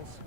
officials.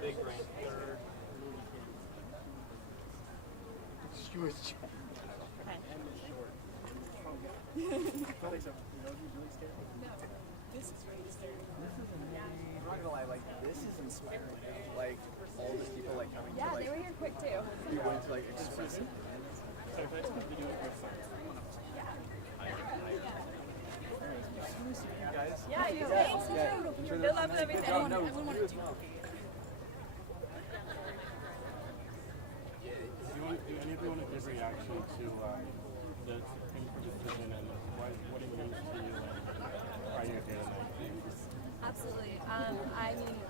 Big brain, third. Stuart Jack. And the short. No, this is really scary. I'm not gonna lie, like this is inspiring. Like all these people like coming to Yeah, like they were here quick too. be willing to like express it. So if I just video it with You guys. Yeah, you thanks. Good luck with everything. I wouldn't want to do Do any of you want to give reaction to the Supreme Court decision and what it means to you and why you're here tonight? Absolutely. I mean,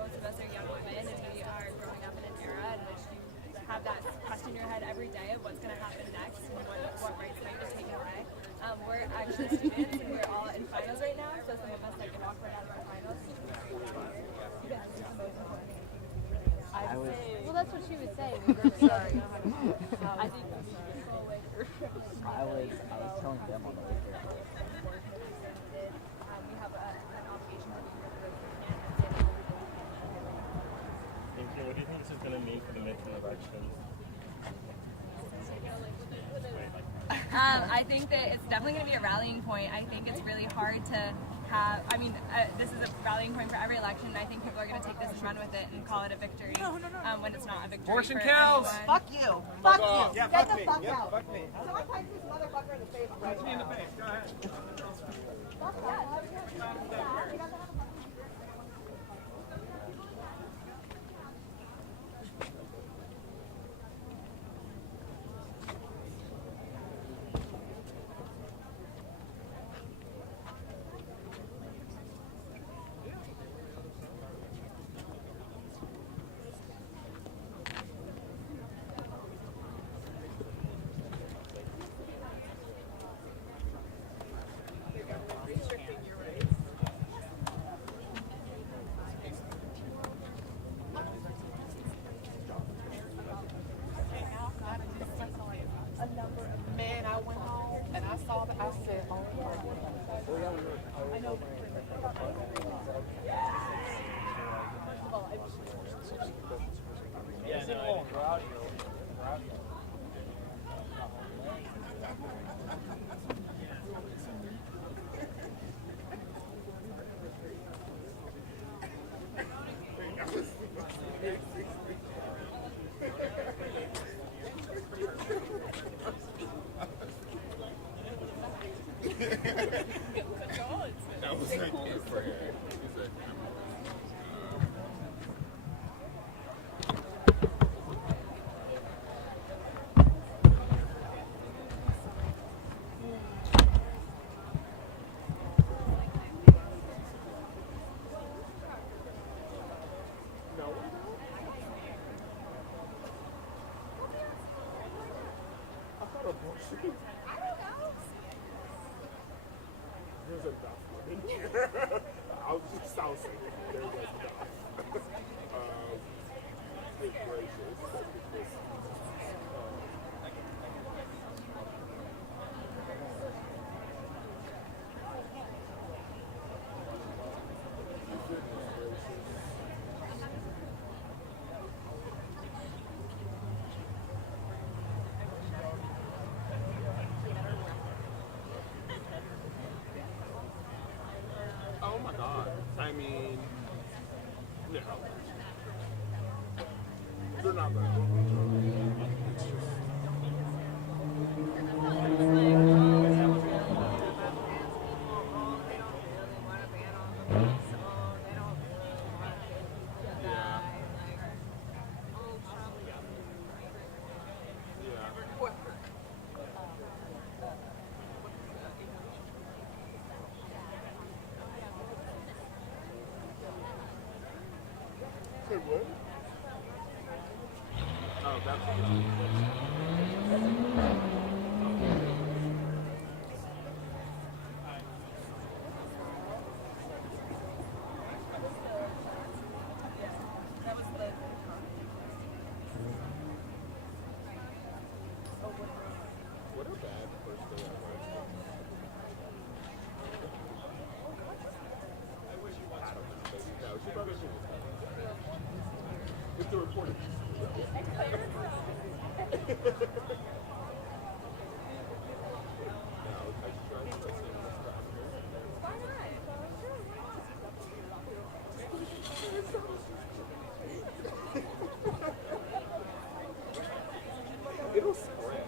most of us are young women, and we are growing up in an era in which you have that question in your head every day of what's going to happen next and what rights might be taken away. We're actually students, and we're all in finals right now, so some of us like walk right out of our finals. Well, that's what she was saying. Sorry. I think I was telling them on the way here. We have an obligation to be Thank you. What do you think this is going to mean for the midterm elections? I think that it's definitely going to be a rallying point. I think it's really hard to have, this is a rallying point for every election, and I think people are going to take this and run with it and call it a victory when it's not a victory. Abortion for cows! anyone. Fuck you. Fuck you. Yeah, Get fuck the me. fuck Yeah, out. fuck me. So I punch this motherfucker in the face right Punch me in the now. face. Go ahead. Fuck that. Man, I went home and I saw that. I said, oh my God. I know. Yeah, no, There's enough in here. I'll just sound saying there was enough. Good gracious. Oh my God. I mean, no. They're not going to. Say what? Oh, that's what a bad first day at work. I don't know. No, she probably should. It's the reporting. It'll spread.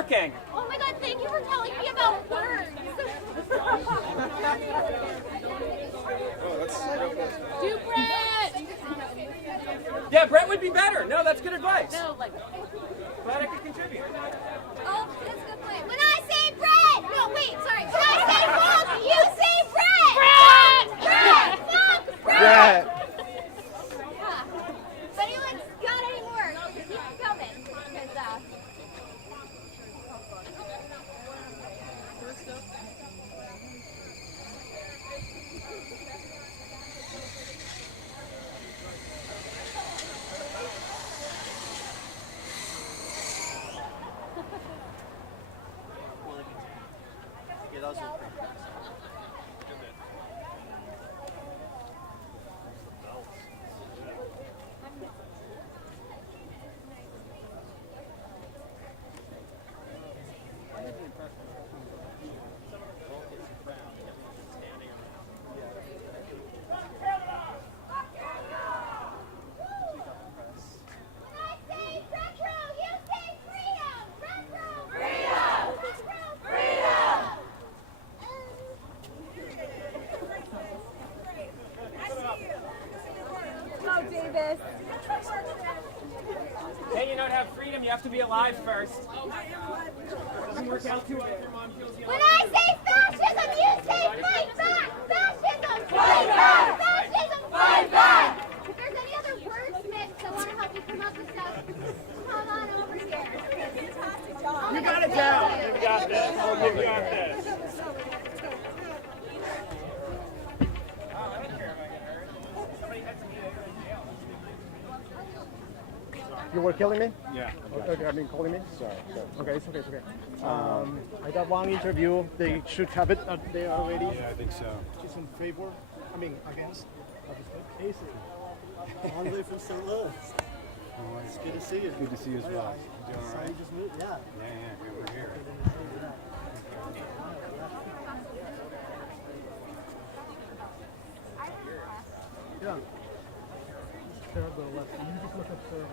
working. Oh my god, thank you for telling me about words. Do Brett! Yeah, Brett would be better. No, that's good advice. No, like... Glad I could contribute. Oh, that's a good point. When I say Brett! No, wait, sorry. When I say fuck, you say Brett! Brett! Fuck! Brett! Yeah. If anyone's got any more, keep them coming. Because, this. Hey, you know, to have freedom, you have to be alive first. Doesn't work out too well if your mom kills you. When I say fascism, you say fight back! Fascism! Fight back! Fascism! Fight back! If there's any other wordsmiths that want to help you come up with stuff, come on over here. You got it down. You got this. You got this. You were killing me? Yeah. Okay, I mean calling me? Sorry. Okay, it's okay. I got one interview. They should have it there already. Yeah, I think so. She's in favor. I mean against. Obviously. All the way from St. Louis. It's good to see you. Good to see you as well. You doing all right? You just moved? Yeah. Yeah, we're here. Yeah. Third or left. You just look at third.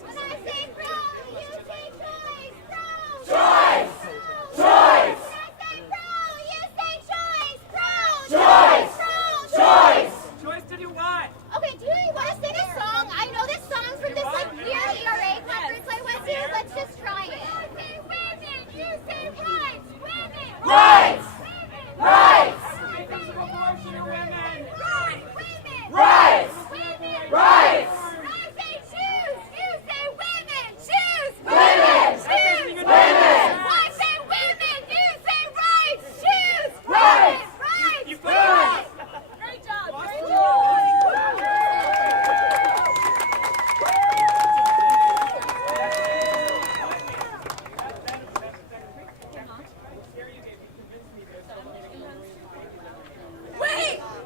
When I say pro, you say choice! Pro! Choice! When Choice! I say pro, you say choice! Pro! Choice! Pro! Choice! Choice to do what? Okay, do you want to sing a song? I know this song's from this like weird ERA conference I went to. Let's just try it. You say women, you say rights, women, Rights! women, Rights! Abortion to women, women, Rights! women, Rights! I say choose, you say women, choose, Women! choose, Women! I say women, you say rights, choose, Rights! rights, You put it on! Great job, great We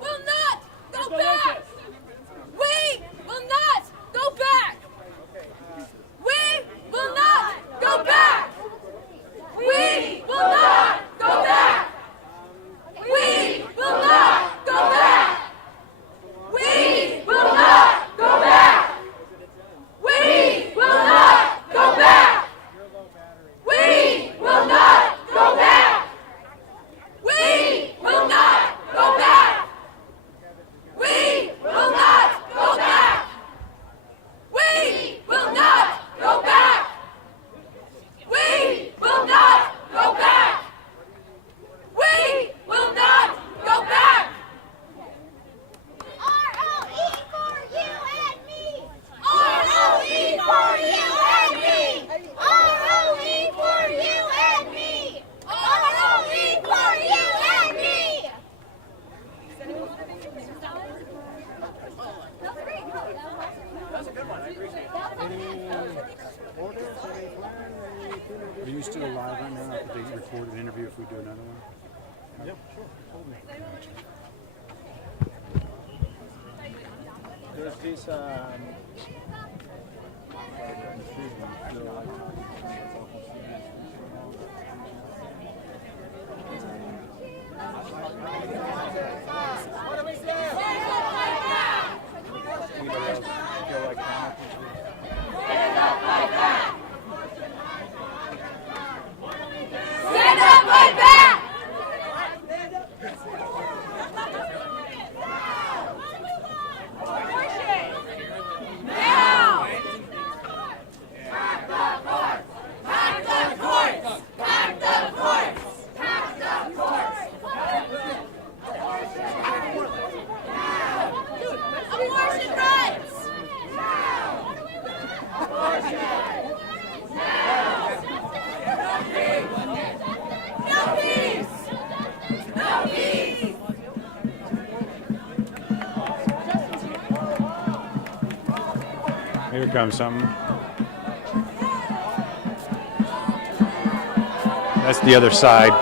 will not go back! We will not go back! We will not go back! We will not go back! We will not go back! We will not go back! We will not go back! We will not go back! We will not go back! We will not go back! We will not go back! We will not go back! We will not go back! ROE for you and me! ROE for you and me! ROE for you and me! ROE for you and me! That's a good one. I appreciate it. Orders? Any plan? Are you still alive right now? Could they record an interview if we do another one? Yep, sure. Totally. There's this, Stand up, fight back! Now! Pack the courts! Pack the courts! Pack the courts! Pack the courts! Abortion rights! No peace! No peace! Here comes something. That's the other side.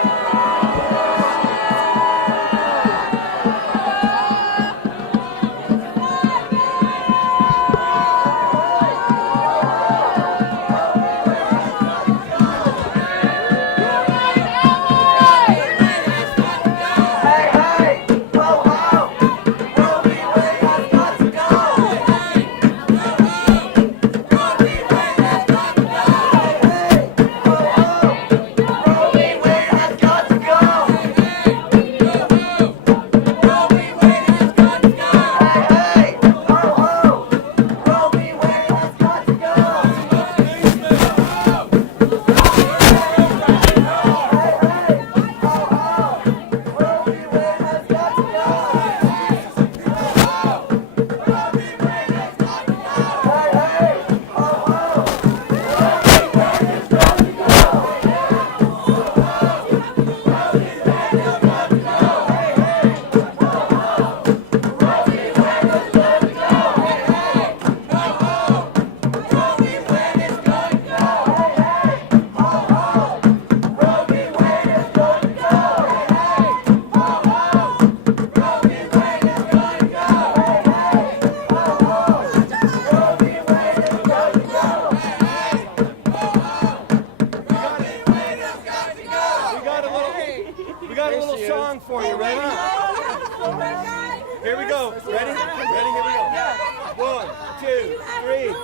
3, 4.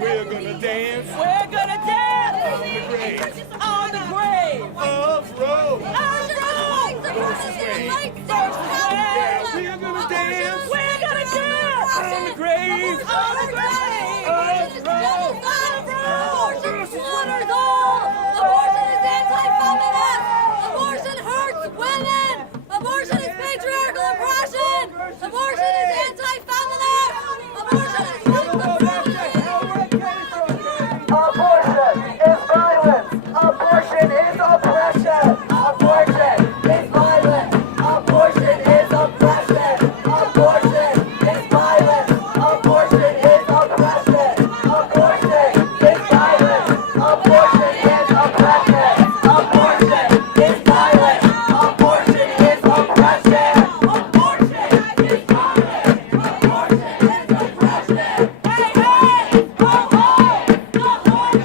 We're gonna dance. We're gonna dance On the grave on the grave of Rome. of Rome. Yeah, we're gonna dance. We're gonna dance On the grave on the grave of Rome. Abortion slaughters all! Abortion is anti-feminist! Abortion hurts women! Abortion is patriarchal oppression! Abortion is anti-feminist! Abortion is white supremacy! Abortion is violence. Abortion is oppression. Abortion is violence. Abortion is oppression. Abortion is violence. Abortion is oppression. Abortion is violence. Abortion is oppression. Abortion is violence. Abortion is oppression. Abortion is violence. Abortion is oppression. Hey, hey! Go home! Go home!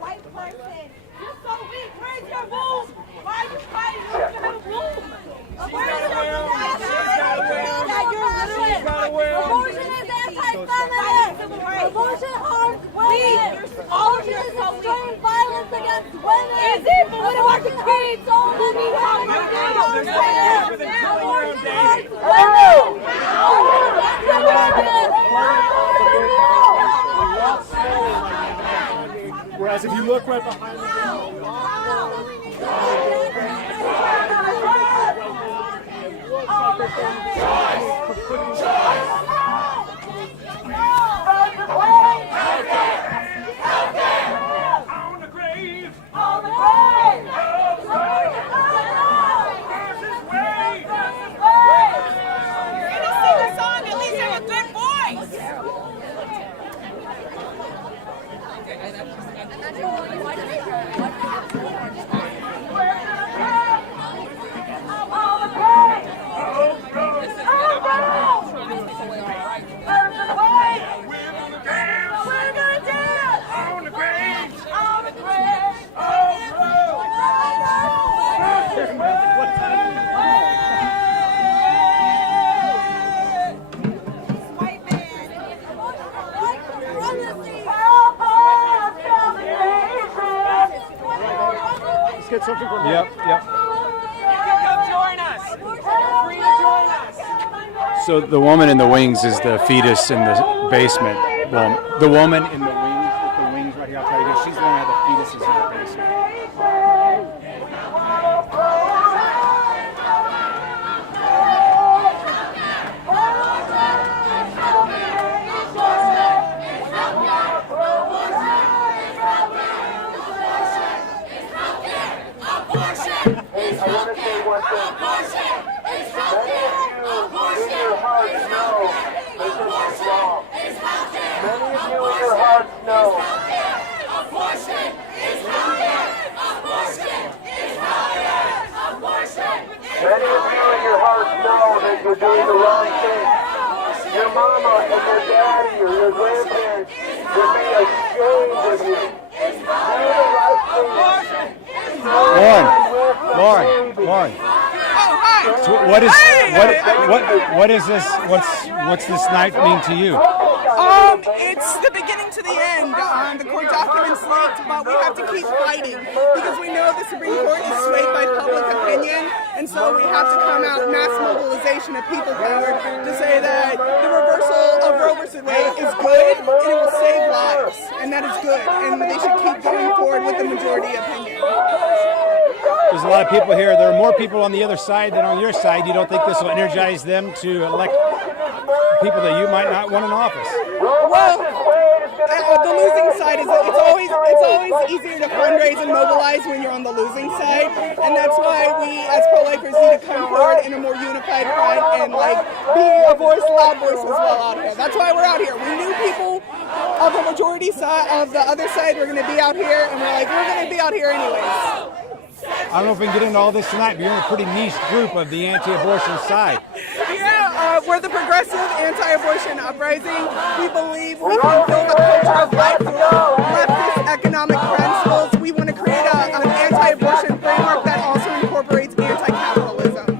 White person, you're so weak. Where's your womb? Why are you fighting for your womb? Where's your womb? Abortion is anti-feminist! Abortion harms women! Abortion is extreme violence against women! Is it? But what about the kids? Only women are They're here for the Abortion day. harms women! Whereas if you look right behind the on the grave On the grave! of Rome. Versus Wade. You're gonna sing a song, at least have a good voice. On the grave On the grave! of Rome. Versus White man! Let's get something from Yep. Come join us. You're free to join us. So the woman in the wings is the fetus in the basement. Well, the woman in the wings with the wings right here, I'll try to get. She's the one who had the fetuses in the basement. I want to say one thing. Many of you in your hearts know this is wrong. Abortion is healthier! Abortion is healthier! Abortion is Many of you in your hearts know that you're doing the wrong thing. Your mama and your daddy or your grandparents would be ashamed of you. Do the right thing. Lauren. So what is this? What's this night mean to you? It's the beginning to the end. The court documents leaked, but we have to keep fighting because we know the Supreme Court is swayed by public opinion, and so we have to come out mass mobilization of people power to say that the reversal of Roe v. Wade is good and it will save lives, and that is good, and they should keep going forward with the majority opinion. There's a lot of people here. There are more people on the other side than on your side. You don't think this will energize them to elect people that you might not want in office? Well, the losing side is it's always easier to fundraise and mobilize when you're on the losing side, and that's why we as pro-lifers need to come forward in a more unified front and be a voice, loud voice as well out here. That's why we're out here. We knew people of the majority side of the other side were going to be out here, and we're going to be out here anyways. I don't know if we can get into all this tonight, but you're in a pretty niche group of the anti-abortion side. Yeah, we're the progressive anti-abortion uprising. We believe we can build a culture of life through leftist economic principles. We want to create an anti-abortion framework that also incorporates anti-capitalism.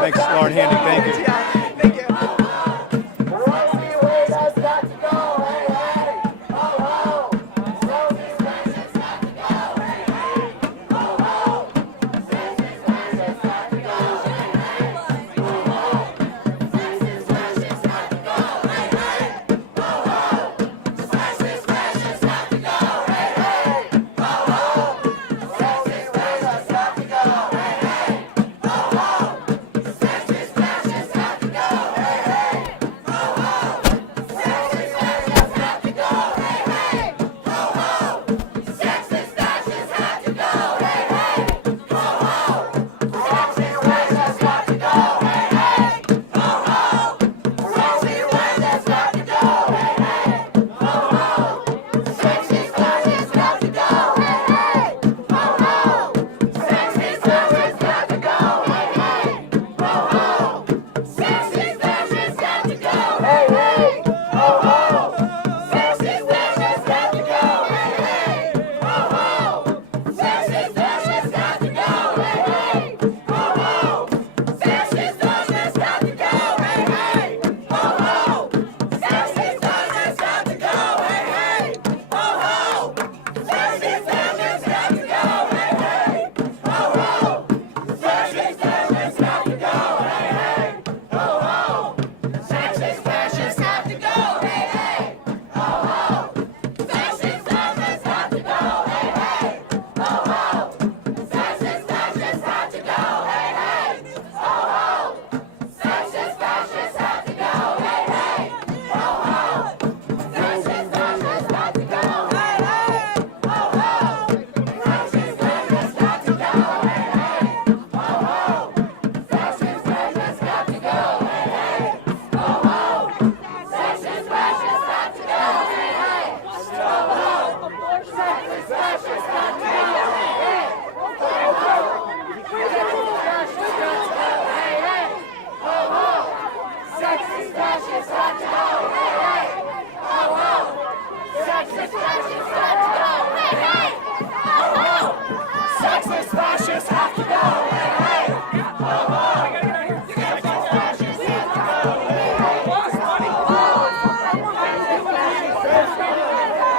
Thanks, Lauren Handy. Thank you. Yeah, thank you.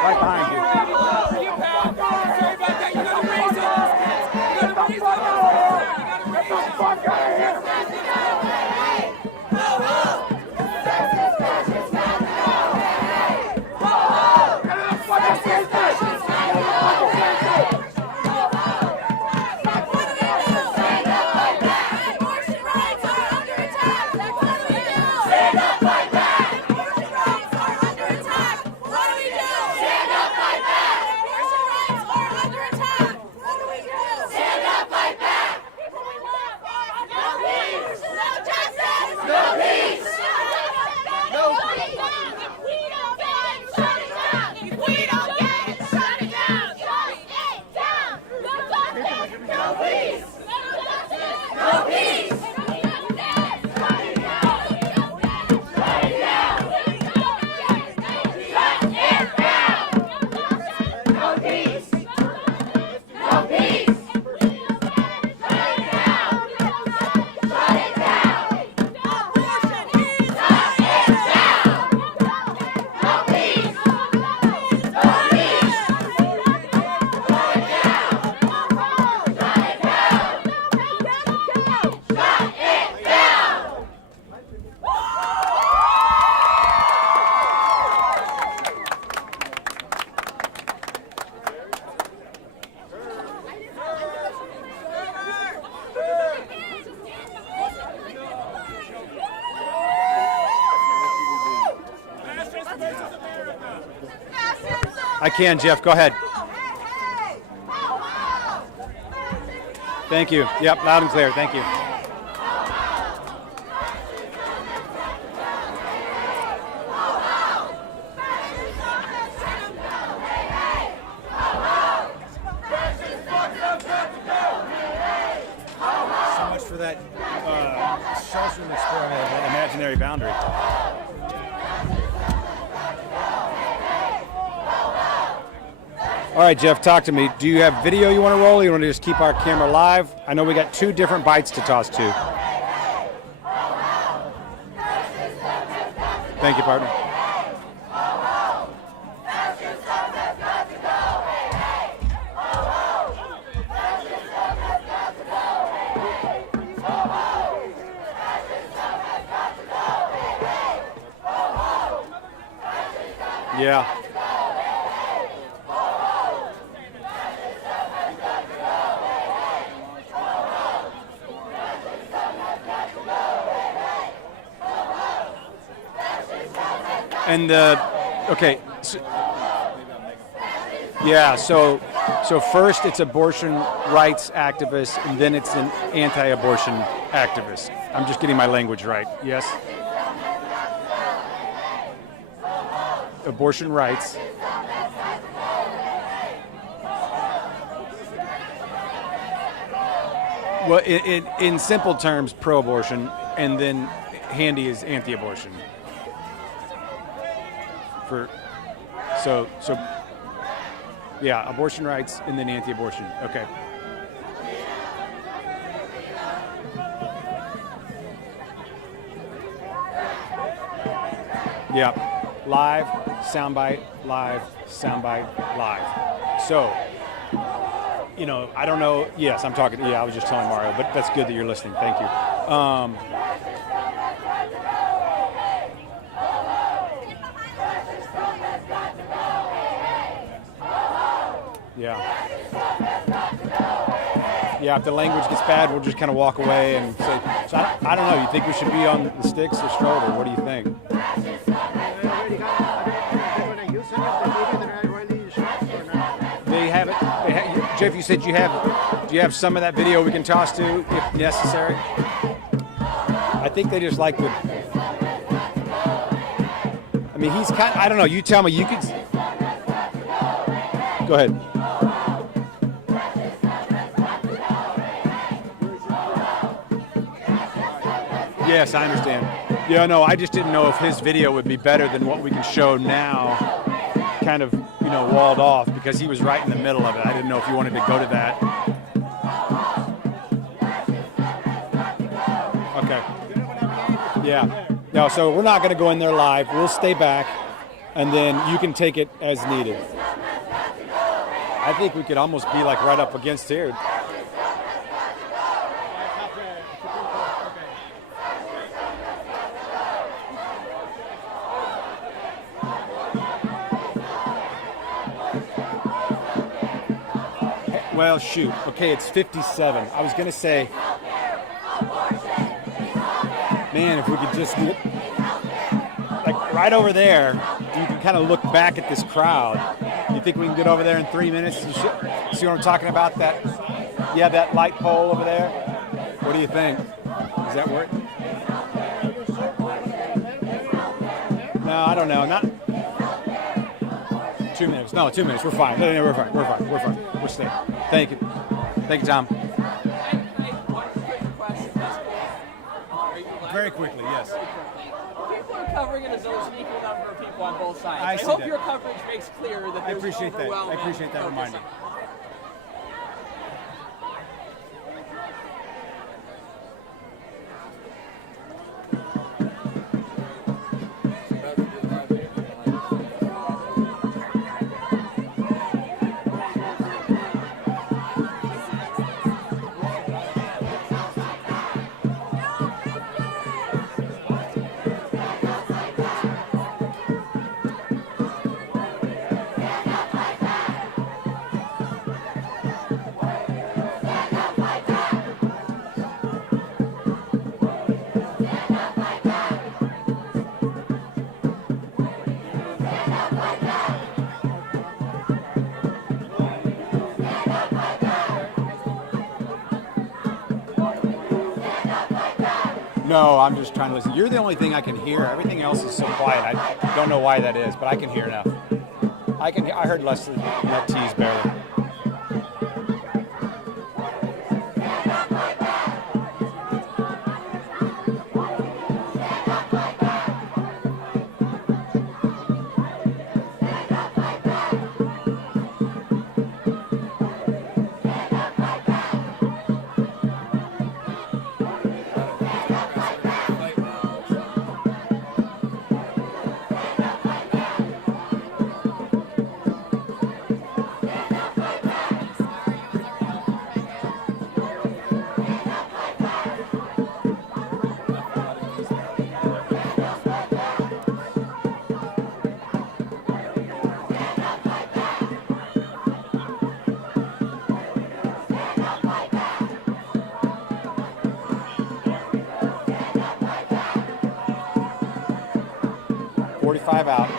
Right behind you. I can, Jeff. Go ahead. Thank you. Yep, loud and clear. Thank you. So much for that social experiment of an imaginary boundary. All right, Jeff, talk to me. Do you have video you want to roll, or you want to just keep our camera live? I know we got 2 different bites to toss to. Thank you, partner. Yeah. And okay, so first it's abortion rights activists, and then it's an anti-abortion activist. I'm just getting my language right. Yes. Abortion rights. Well, in simple terms, pro-abortion, and then Handy is anti-abortion. So yeah, abortion rights and then anti-abortion. Okay. Yeah. Live, soundbite, live, soundbite, live. So, I don't know. Yes, I'm talking. Yeah, I was just telling Mario, but that's good that you're listening. Thank you. Yeah, if the language gets bad, we'll just kind of walk away and say, so I don't know, you think we should be on the sticks or strolled, or what do you think? They have it. Jeff, you said do you have some of that video we can toss to if necessary? I think they just like the, I mean, he's kind of, I don't know, you tell me, you could, go ahead. Yes, I understand. Yeah, no, I just didn't know if his video would be better than what we can show now, kind of, walled off, because he was right in the middle of it. I didn't know if you wanted to go to that. Okay. Yeah. No, so we're not going to go in there live. We'll stay back, and then you can take it as needed. I think we could almost be like right up against here. Well, shoot. Okay, it's 57. I was going to say, man, if we could just get, like right over there, you can kind of look back at this crowd. You think we can get over there in 3 minutes? See what I'm talking about? That light pole over there? What do you think? Does that work? No, I don't know. Not 2 minutes. No, 2 minutes. We're fine. No, we're fine. We're staying. Thank you. Thank you, Tom. Very quickly, yes. People are covering it as though it's an equal number of people on both sides. I hope that. Your coverage makes clear that there's I appreciate that reminder. No, I'm just trying to listen. You're the only thing I can hear. Everything else is so quiet. I don't know why that is, but I can hear enough. I heard Leslie tease barely. 5 out.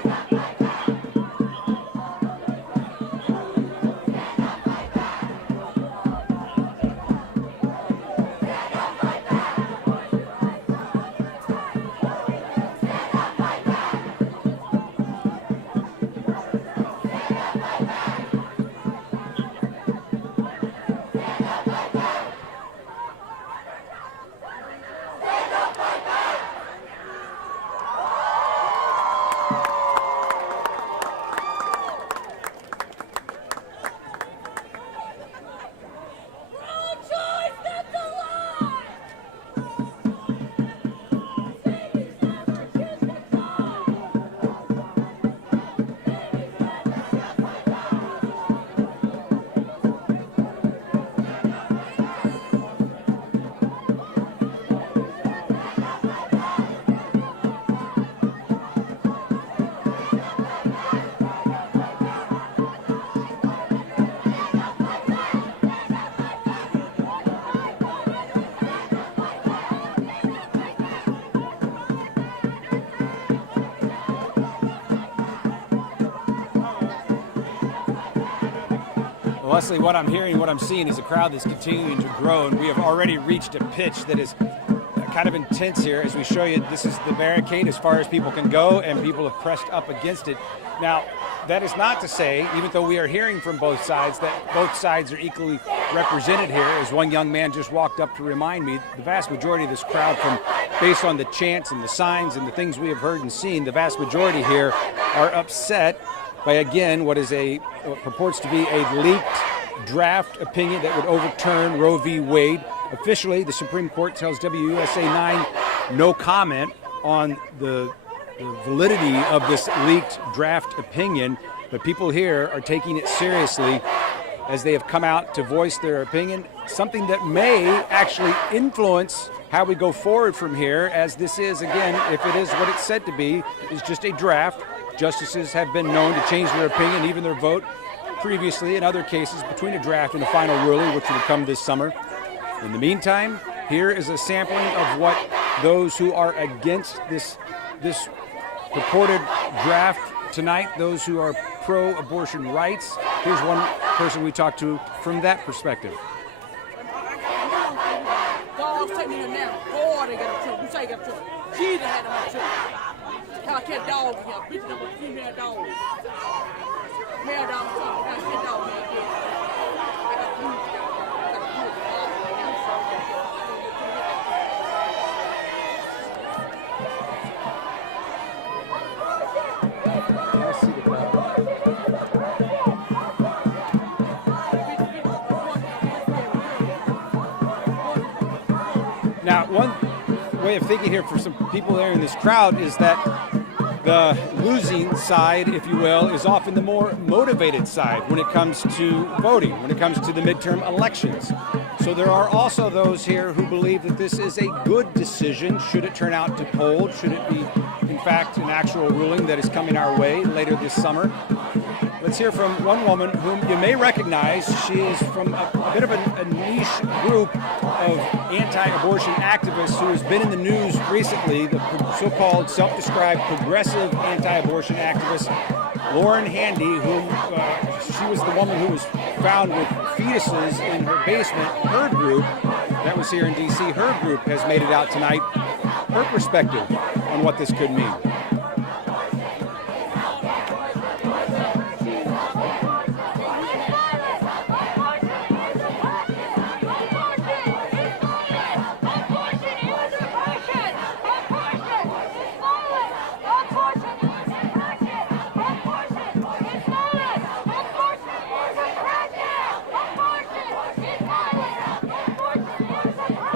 Leslie, what I'm hearing, what I'm seeing is a crowd that's continuing to grow, and we have already reached a pitch that is kind of intense here. As we show you, this is the barricade as far as people can go, and people have pressed up against it. Now, that is not to say, even though we are hearing from both sides, that both sides are equally represented here. As one young man just walked up to remind me, the vast majority of this crowd, based on the chants and the signs and the things we have heard and seen, the vast majority here are upset by, again, what purports to be a leaked draft opinion that would overturn Roe v. Wade. Officially, the Supreme Court tells WUSA 9 no comment on the validity of this leaked draft opinion, but people here are taking it seriously as they have come out to voice their opinion, something that may actually influence how we go forward from here, as this is, again, if it is what it's said to be, is just a draft. Justices have been known to change their opinion, even their vote, previously in other cases between a draft and a final ruling, which will come this summer. In the meantime, here is a sampling of what those who are against this purported draft tonight, those who are pro-abortion rights. Here's one person we talked to from that perspective. Dogs take me to now. Boy, they got a truck. You say you got a truck. Jesus had them on a truck. How can dogs here? Bitch, them a female dog. Male dog, I got dog, man. Now, one way of thinking here for some people there in this crowd is that the losing side, if you will, is often the more motivated side when it comes to voting, when it comes to the midterm elections. So there are also those here who believe that this is a good decision, should it turn out to hold, should it be, in fact, an actual ruling that is coming our way later this summer. Let's hear from one woman whom you may recognize. She is from a bit of a niche group of anti-abortion activists who has been in the news recently, the so-called self-described progressive anti-abortion activist, Lauren Handy, whom she was the woman who was found with fetuses in her basement. Her group, that was here in D.C., her group has made it out tonight, her perspective on what this could mean.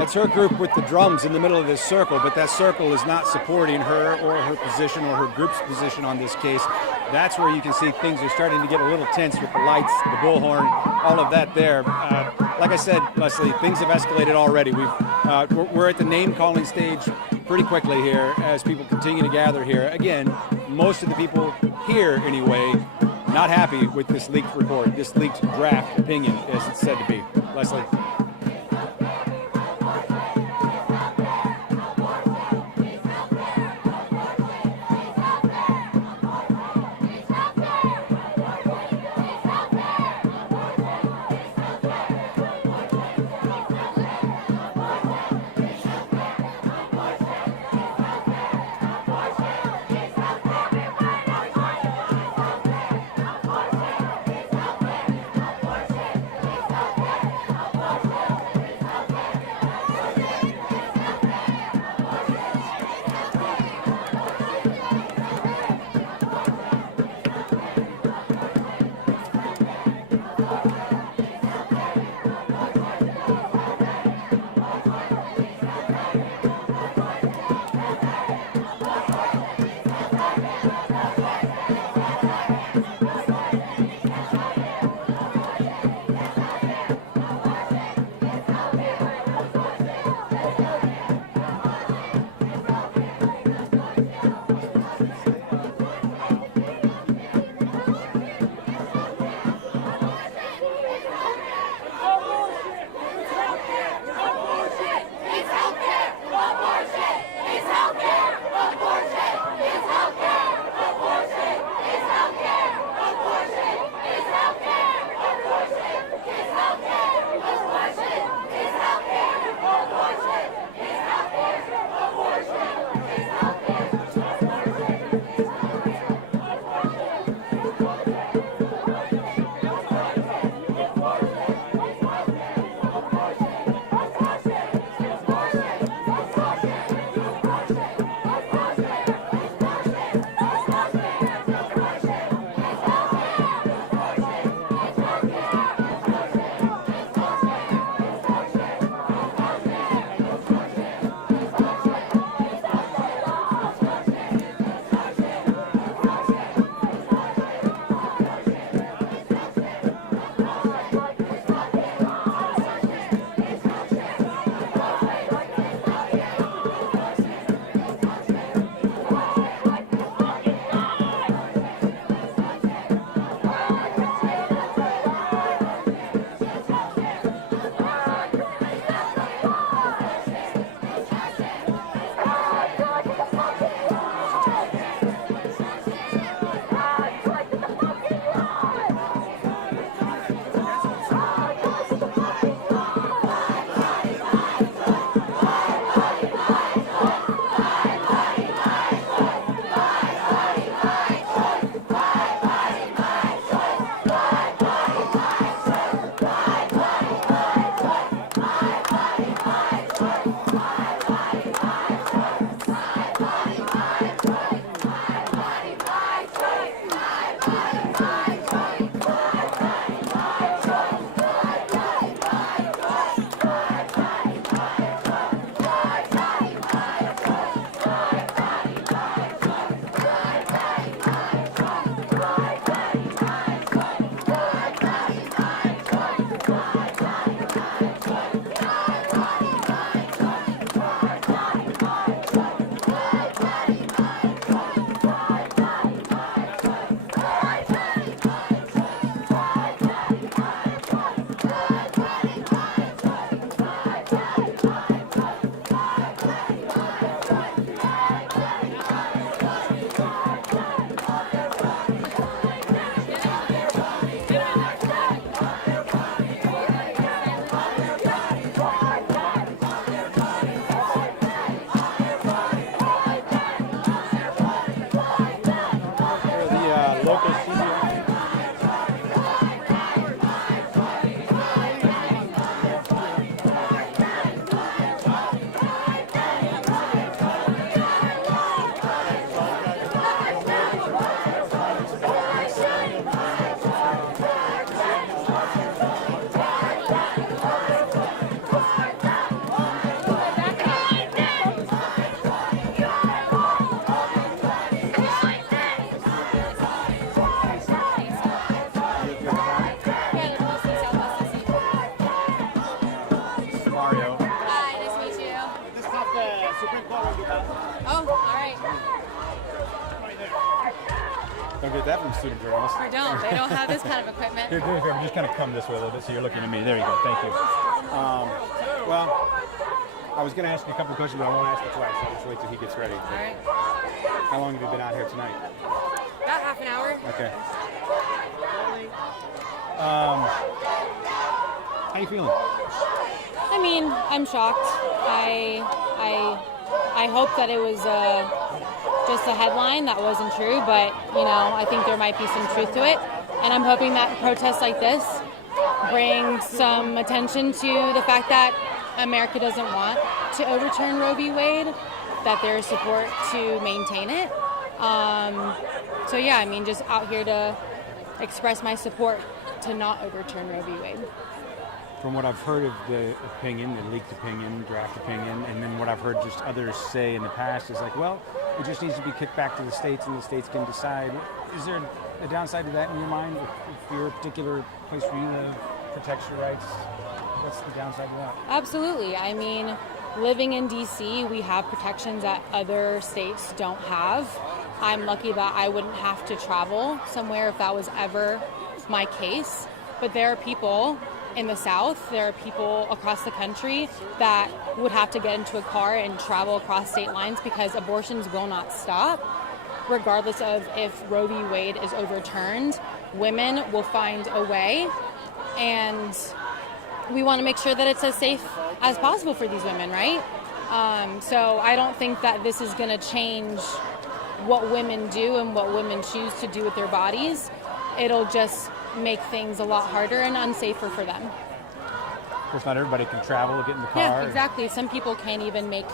It's her group with the drums in the middle of this circle, but that circle is not supporting her or her position or her group's position on this case. That's where you can see things are starting to get a little tense with the lights, the bullhorn, all of that there. Like I said, Leslie, things have escalated already. We're at the name-calling stage pretty quickly here as people continue to gather here. Again, most of the people here, anyway, not happy with this leaked report, this leaked draft opinion, as it's said to be. Leslie. Local CBS. Mario. Hi, nice to meet you. Oh, all right. Don't get that from student journalists. We don't. They don't have this kind of equipment. Here, just kind of come this way a little bit so you're looking at me. There you go. Thank you. Well, I was going to ask you a couple of questions, but I won't ask you twice. I'll just wait till he gets ready. All right. How long have you been out here tonight? About half an hour. Okay. How you feeling? I mean, I'm shocked. I hope that it was just a headline that wasn't true, but you know, I think there might be some truth to it, and I'm hoping that protests like this bring some attention to the fact that America doesn't want to overturn Roe v. Wade, that there's support to maintain it. So yeah, I mean, just out here to express my support to not overturn Roe v. Wade. From what I've heard of the opinion, the leaked opinion, draft opinion, and then what I've heard just others say in the past is like, well, it just needs to be kicked back to the states and the states can decide. Is there a downside to that in your mind? If your particular place where you live protects your rights, what's the downside to that? Absolutely. I mean, living in DC, we have protections that other states don't have. I'm lucky that I wouldn't have to travel somewhere if that was ever my case. But there are people in the South, there are people across the country that would have to get into a car and travel across state lines because abortions will not stop. Regardless of if Roe v. Wade is overturned, women will find a way, and we want to make sure that it's as safe as possible for these women, right? So I don't think that this is going to change what women do and what women choose to do with their bodies. It'll just make things a lot harder and unsafer for them. Of course, not everybody can travel or get in the car. Yeah, exactly. Some people can't even make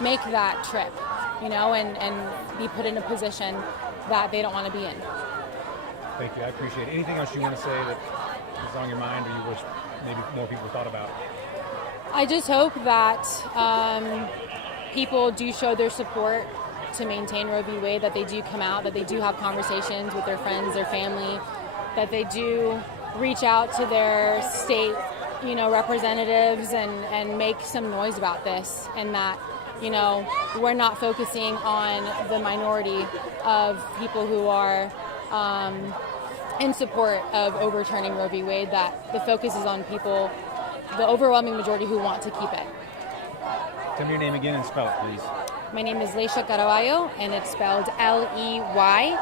that trip, you know, and be put in a position that they don't want to be in. Thank you. I appreciate it. Anything else you want to say that is on your mind or you wish maybe more people thought about? I just hope that people do show their support to maintain Roe v. Wade, that they do come out, that they do have conversations with their friends, their family, that they do reach out to their state, you know, representatives and make some noise about this, and that, you know, we're not focusing on the minority of people who are in support of overturning Roe v. Wade, that the focus is on people, the overwhelming majority who want to keep it. Tell me your name again and spell it, please. My name is Leisha Caraballo, and it's spelled Leysha,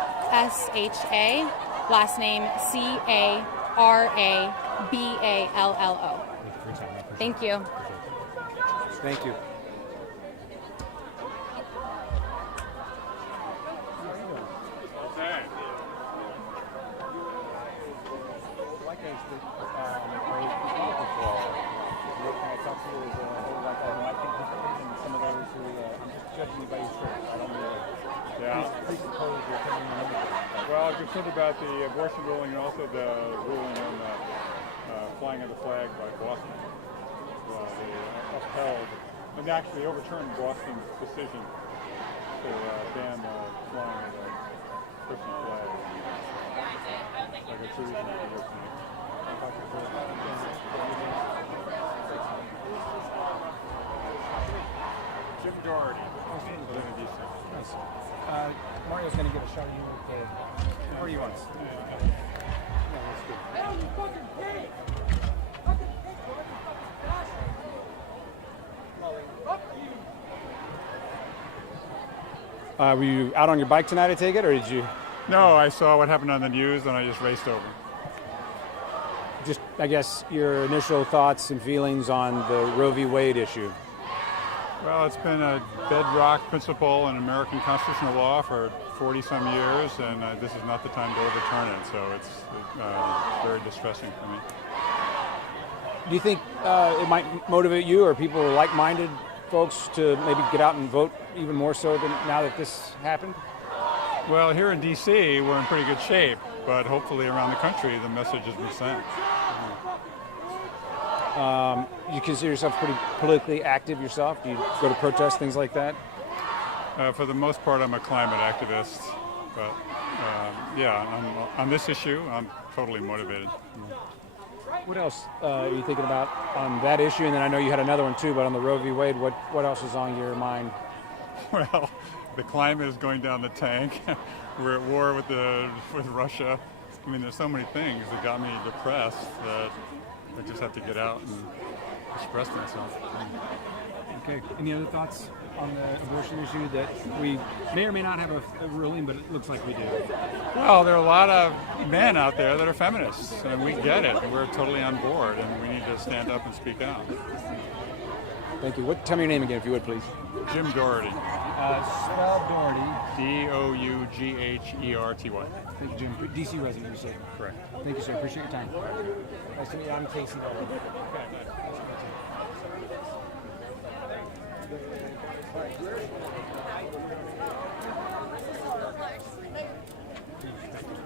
last name Caraballo. Thank you. Thank you. Well, you're concerned about the abortion ruling and also the ruling on flying of the flag by Boston. They upheld and actually overturned Boston's decision to ban the flying of the Christian flag. Like a treason of diversity. Doherty. Okay. Nice. Mario's going to get a shot of you. Where do you want us? Were you out on your bike tonight, I take it, or did you? No, I saw what happened on the news and I just raced over. Just, I guess, your initial thoughts and feelings on the Roe v. Wade issue. Well, it's been a bedrock principle in American constitutional law for 40-some years, and this is not the time to overturn it, so it's very distressing for me. Do you think it might motivate you or people like-minded folks to maybe get out and vote even more so than now that this happened? Well, here in D.C., we're in pretty good shape, but hopefully around the country, the message has been sent. You consider yourself pretty politically active yourself? Do you go to protests, things like that? For the most part, I'm a climate activist, but yeah, on this issue, I'm totally motivated. What else are you thinking about on that issue? And then I know you had another one too, but on the Roe v. Wade, what else is on your mind? Well, the climate is going down the tank. We're at war with Russia. I mean, there's so many things that got me depressed that I just have to get out and express myself. Okay. Any other thoughts on the abortion issue that we may or may not have a ruling, but it looks like we do? Well, there are a lot of men out there that are feminists, and we get it. We're totally on board, and we need to stand up and speak out. Thank you. Tell me your name again, if you would, please. Jim Doherty. Spell Doherty. Dougherty. Thank you, Jim. DC resident, you said. Correct. Thank you, sir. Appreciate your time. Nice to meet you. I'm Casey.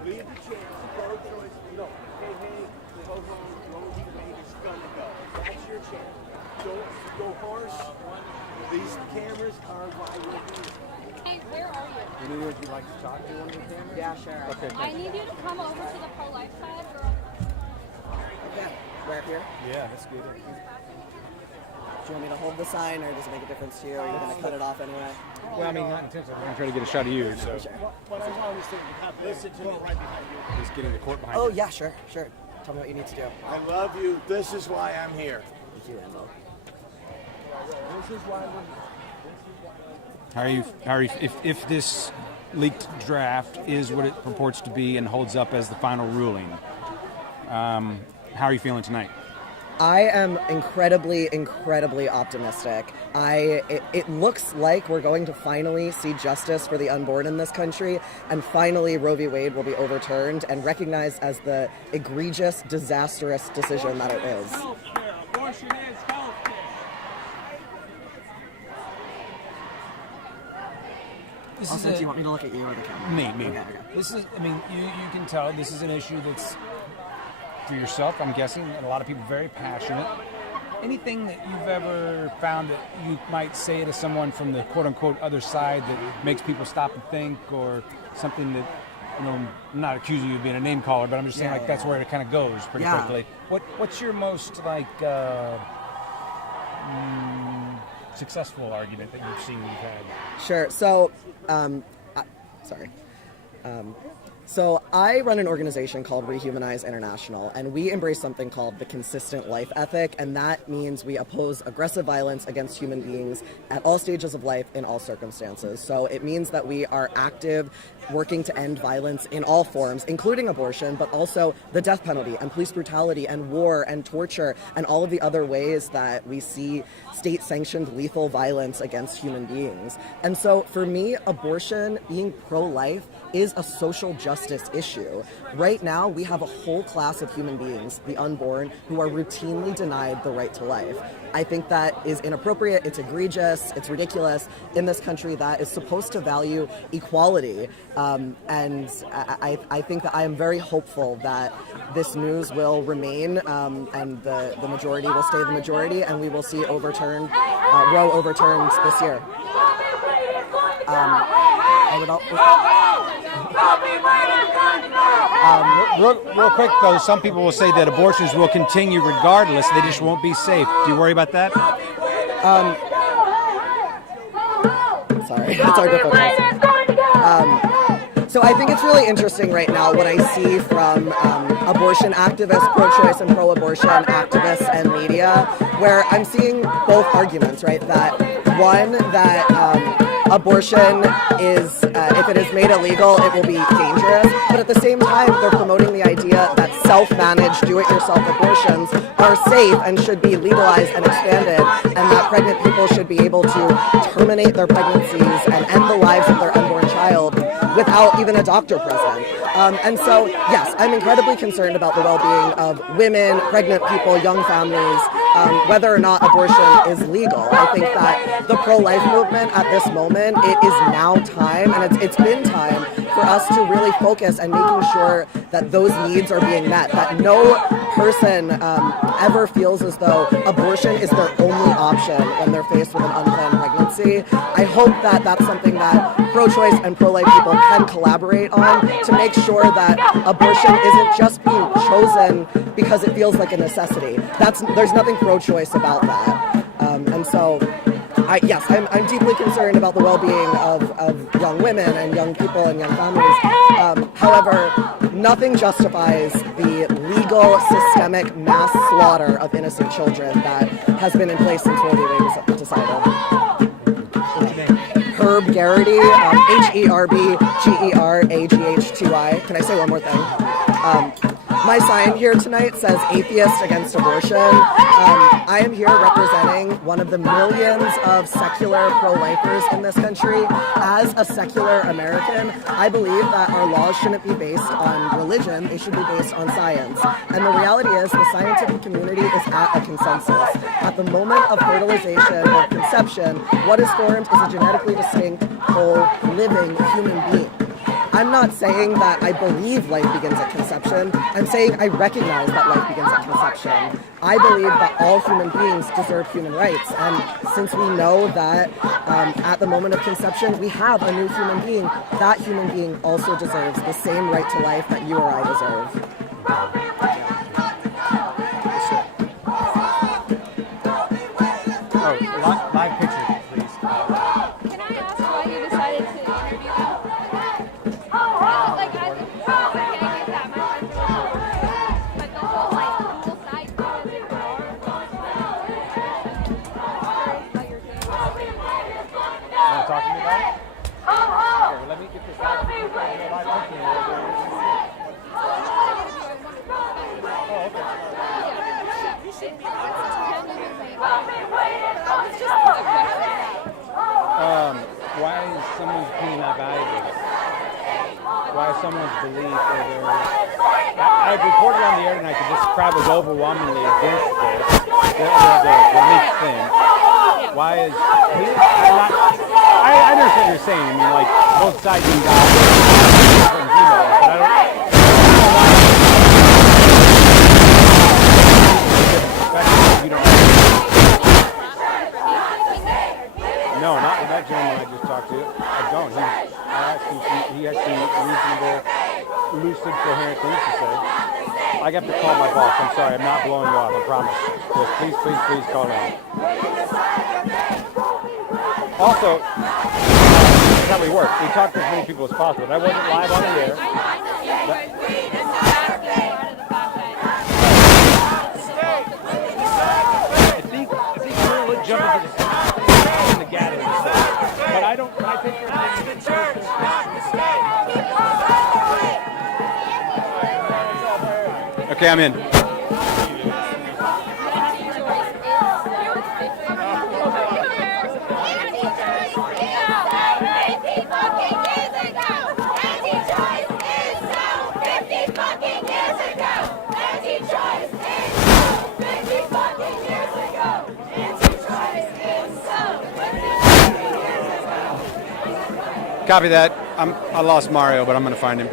We have the chance, pro-choice, no, hey, go home, go to the bank, it's gonna go. That's your chance. Don't go harsh. These cameras are why we're here. Hey, where are you? Any would you like to talk to one of the cameras? Yeah, sure. Okay. I need you to come over to the pro-life side. Okay, right here. Yeah, that's good. Do you want me to hold the sign, or does it make a difference to you? Or are you going to cut it off anyway? Well, I mean, not intentionally. We're going to try to get a shot of you, so. What I want is to have listen to right behind you. Just getting the court behind Oh, you. yeah, sure. Tell me what you need to do. I love you. This is why I'm here. Thank you, Emma. This is why How are you, if this leaked draft is what it purports to be and holds up as the final ruling, how are you feeling tonight? I am incredibly optimistic. It looks like we're going to finally see justice for the unborn in this country, and finally Roe v. Wade will be overturned and recognized as the egregious, disastrous decision that it is. Abortion is healthcare. Also, do you want me to look at you or the camera? Me. Okay. This is, I mean, you can tell this is an issue that's, for yourself, I'm guessing, and a lot of people very passionate. Anything that you've ever found that you might say to someone from the quote-unquote other side that makes people stop and think, or something that, you know, I'm not accusing you of being a name caller, but I'm just saying that's where it kind of goes pretty quickly. What's your most, successful argument that you've seen you've had? Sure. So, So I run an organization called Rehumanize International, and we embrace something called the consistent life ethic, and that means we oppose aggressive violence against human beings at all stages of life in all circumstances. So it means that we are active, working to end violence in all forms, including abortion, but also the death penalty and police brutality and war and torture and all of the other ways that we see state-sanctioned lethal violence against human beings. And so for me, abortion, being pro-life, is a social justice issue. Right now, we have a whole class of human beings, the unborn, who are routinely denied the right to life. I think that is inappropriate, it's egregious, it's ridiculous in this country that is supposed to value equality. And I think that I am very hopeful that this news will remain and the majority will stay the majority, and we will see Roe overturned this year. Real quick though, some people will say that abortions will continue regardless, they just won't be safe. Do you worry about that? Sorry, it's hard to focus. So I think it's really interesting right now what I see from abortion activists, pro-choice and pro-abortion activists and media, where I'm seeing both arguments, right? That one, that abortion is, if it is made illegal, it will be dangerous. But at the same time, they're promoting the idea that self-managed, do-it-yourself abortions are safe and should be legalized and expanded, and that pregnant people should be able to terminate their pregnancies and end the lives of their unborn child without even a doctor present. And so, yes, I'm incredibly concerned about the well-being of women, pregnant people, young families, whether or not abortion is legal. I think that the pro-life movement at this moment, it is now time, and it's been time for us to really focus and making sure that those needs are being met, that no person ever feels as though abortion is their only option when they're faced with an unplanned pregnancy. I hope that that's something that pro-choice and pro-life people can collaborate on to make sure that abortion isn't just being chosen because it feels like a necessity. There's nothing pro-choice about that. And so, I'm deeply concerned about the well-being of young women and young people and young families. However, nothing justifies the legal, systemic mass slaughter of innocent children that has been in place since Roe v. Wade was decided. Herb Garrity, HERBGERAGH2I. Can I say one more thing? My sign here tonight says atheist against abortion. I am here representing one of the millions of secular pro-lifers in this country. As a secular American, I believe that our laws shouldn't be based on religion, they should be based on science. And the reality is the scientific community is at a consensus. At the moment of fertilization or conception, what is formed is a genetically distinct, whole, living human being. I'm not saying that I believe life begins at conception. I'm saying I recognize that life begins at conception. I believe that all human beings deserve human rights. And since we know that at the moment of conception, we have a new human being, that human being also deserves the same right to life that you or I deserve. Live picture, please. Can I ask why you decided to interview them? Like, I get that. My friends are but the whole, cool side to it, they were You want to talk to me about it? Okay, well, let me get this live picture. Why is someone's opinion not valuable? Why is someone's belief or their... I reported on the air tonight that this crowd was overwhelmingly against this, the leak thing. Why is... I understand what you're saying. I mean, like, both sides can die. But I don't... You don't know. No, not with that gentleman I just talked to. I don't. He had some reasonable, lucid, coherent things to say. I have to call my boss. I'm sorry. I'm not blowing you off. I promise. Just please call him. Also, that's how we work. We talk to as many people as possible. That wasn't live on the air. I think we're jumping to the gathering stage. But I think you're not the church, not the state. Okay, I'm in. Copy that. I lost Mario, but I'm going to find him.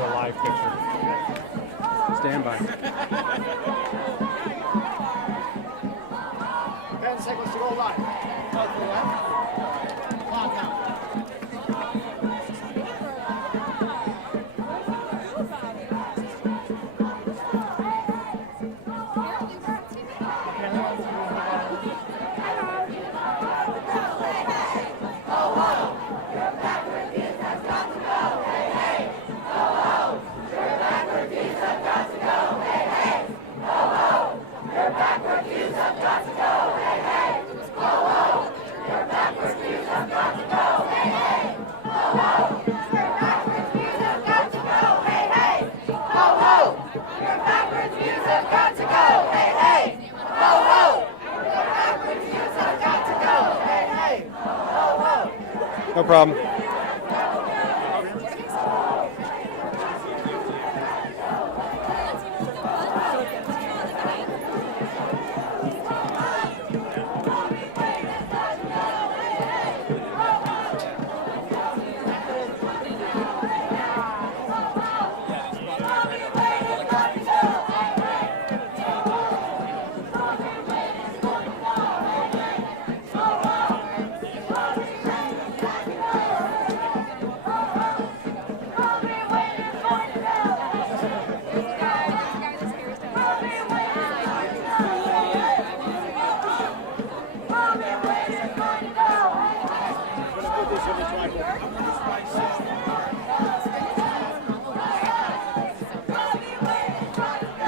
to a live picture. Stand by. 10 seconds to go live. Clock now. No problem.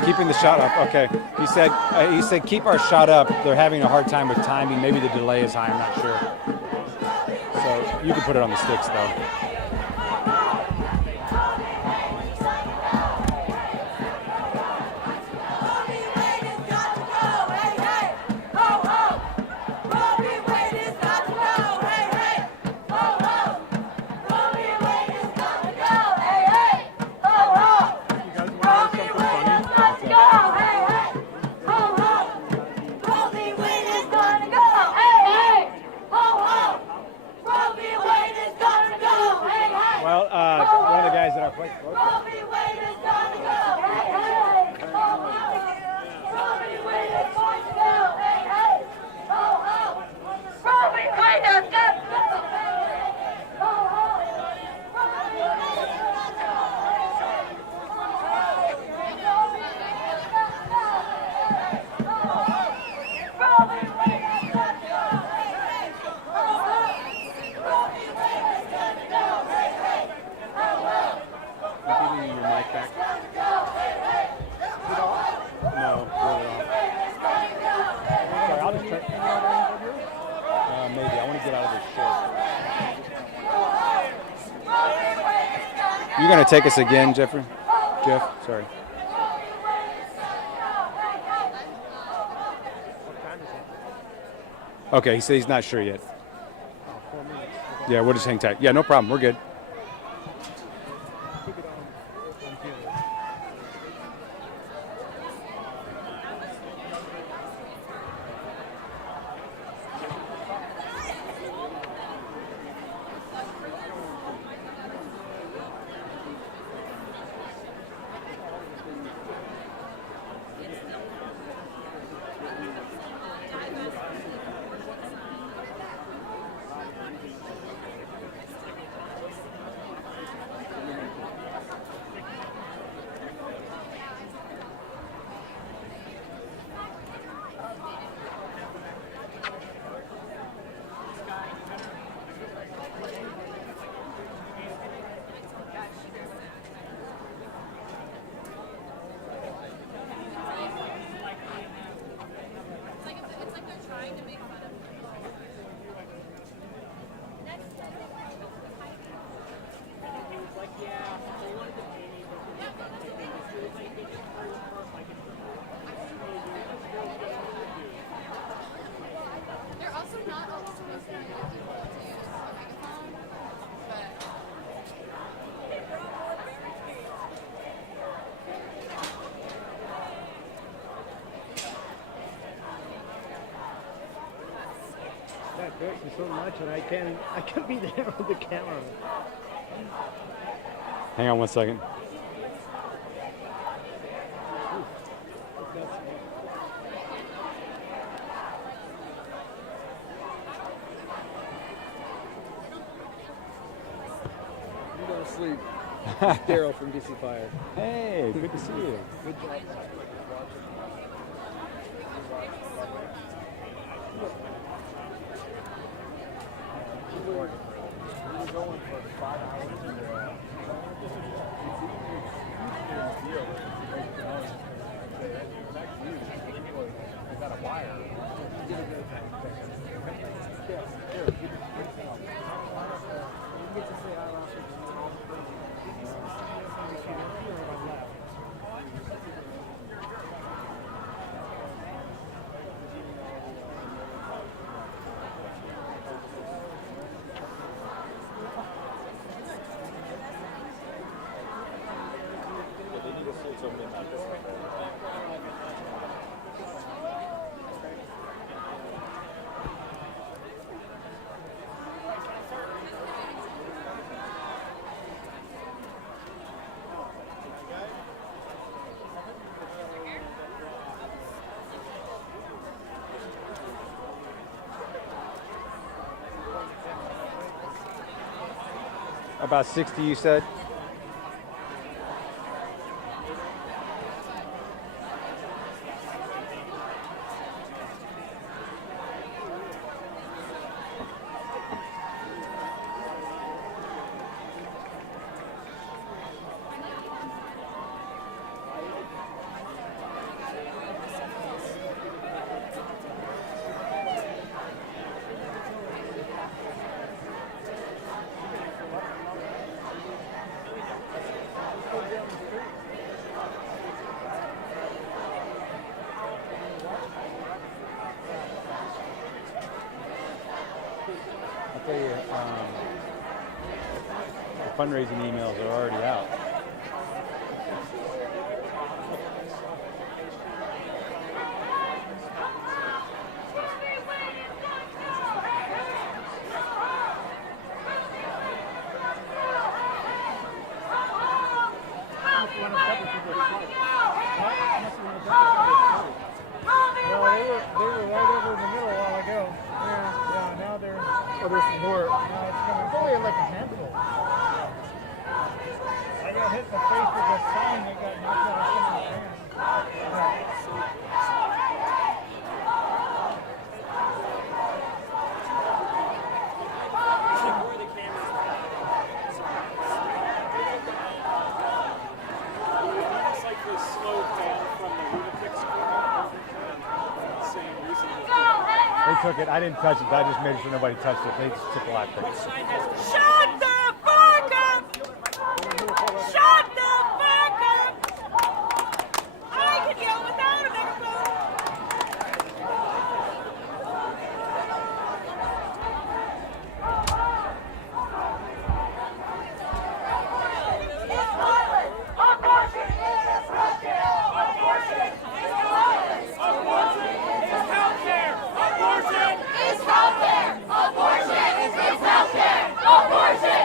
Keeping the shot up. Okay. He said keep our shot up. They're having a hard time with timing. Maybe the delay is high. I'm not sure. So you can put it on the sticks though. One of the guys that I played. Maybe. I want to get out of this shit. You going to take us again, Jeffrey? Jeff? Sorry. Okay, he said he's not sure yet. Yeah, we'll just hang tight. Yeah, no problem. We're good. That hurts me so much, and I can't be there with the camera. Hang on one second. asleep. Daryl from DC Fire. Hey, good to see you. Good job. We were going for 5 hours and I got a wire. You did a good job. About 60, you said? I'll tell you, the fundraising emails are already out. Oh, there's some more. It's only like a handful. I got hit in the face with a sign that got knocked out of someone's hand. It's like this slow fall from the Ludacris corner. Saying recently. They took it. I didn't touch it. I just made sure nobody touched it. They just took a lot of it. Shut the fuck up! Shut the fuck up! I can yell without a microphone. Abortion is healthcare! Abortion is violence! Abortion is healthcare! Abortion is healthcare! Abortion is healthcare! Abortion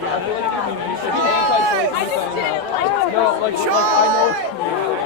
like I feel like a community. It's anti-choice saying that. No, like I know it's community.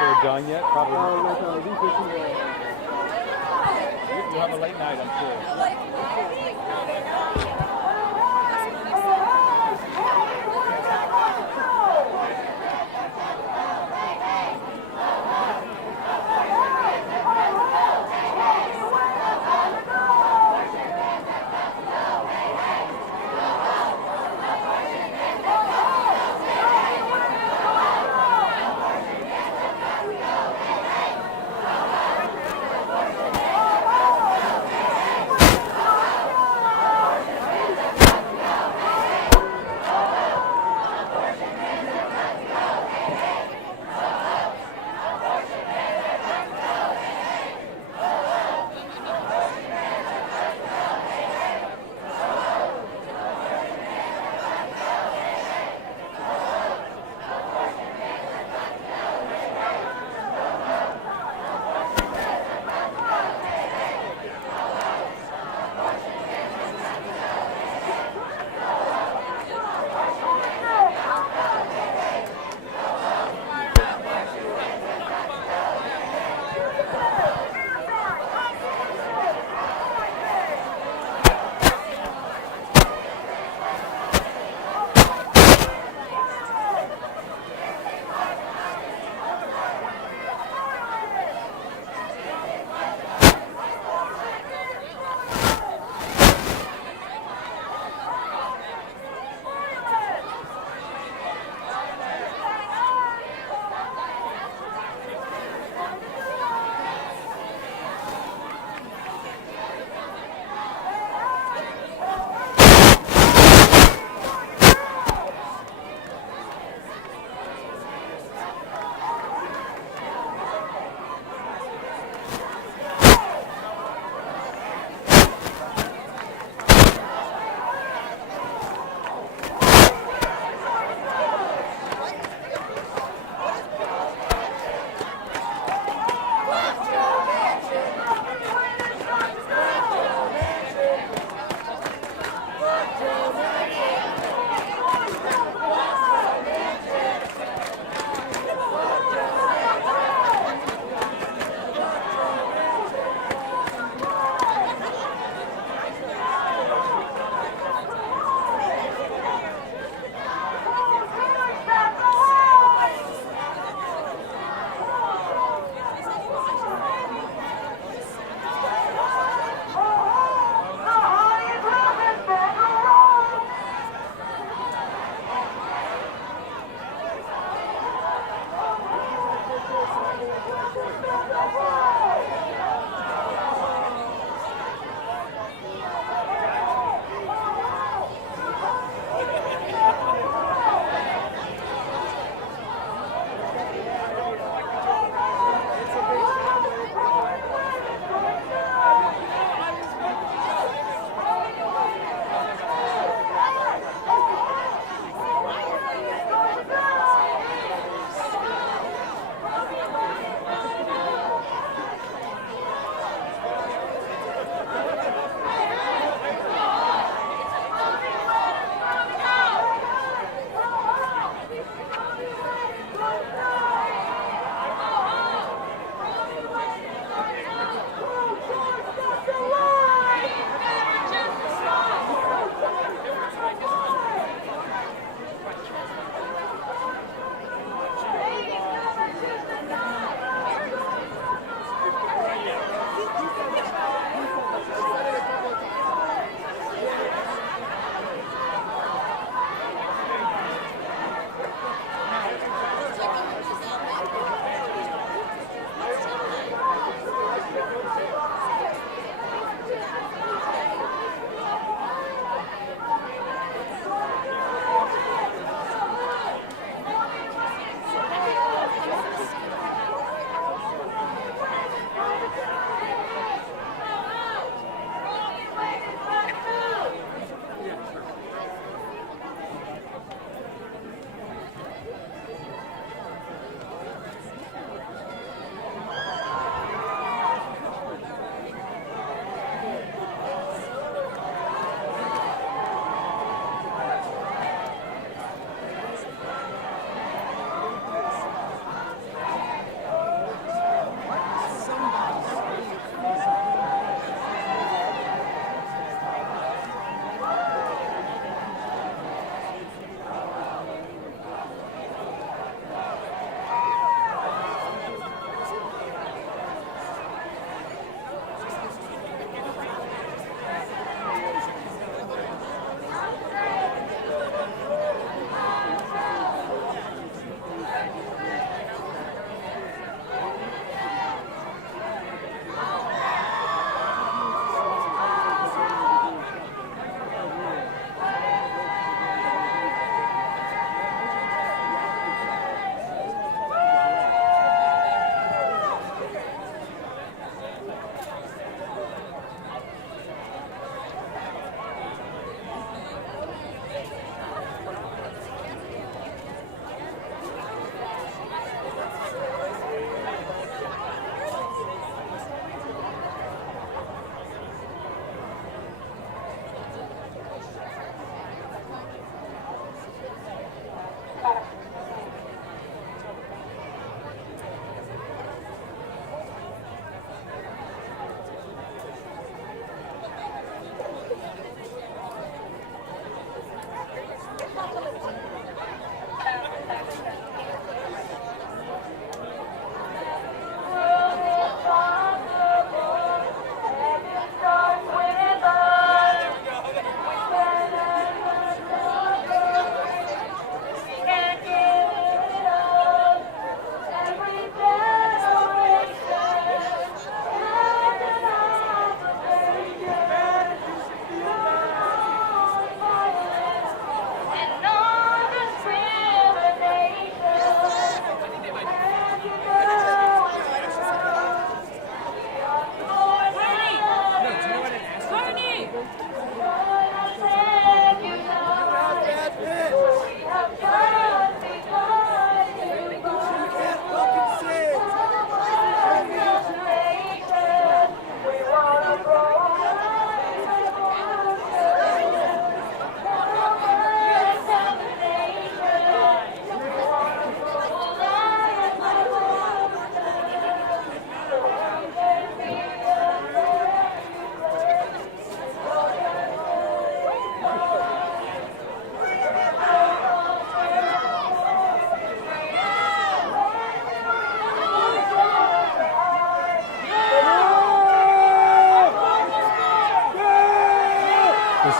They're done yet? Probably. You'll have a late night, I'm sure.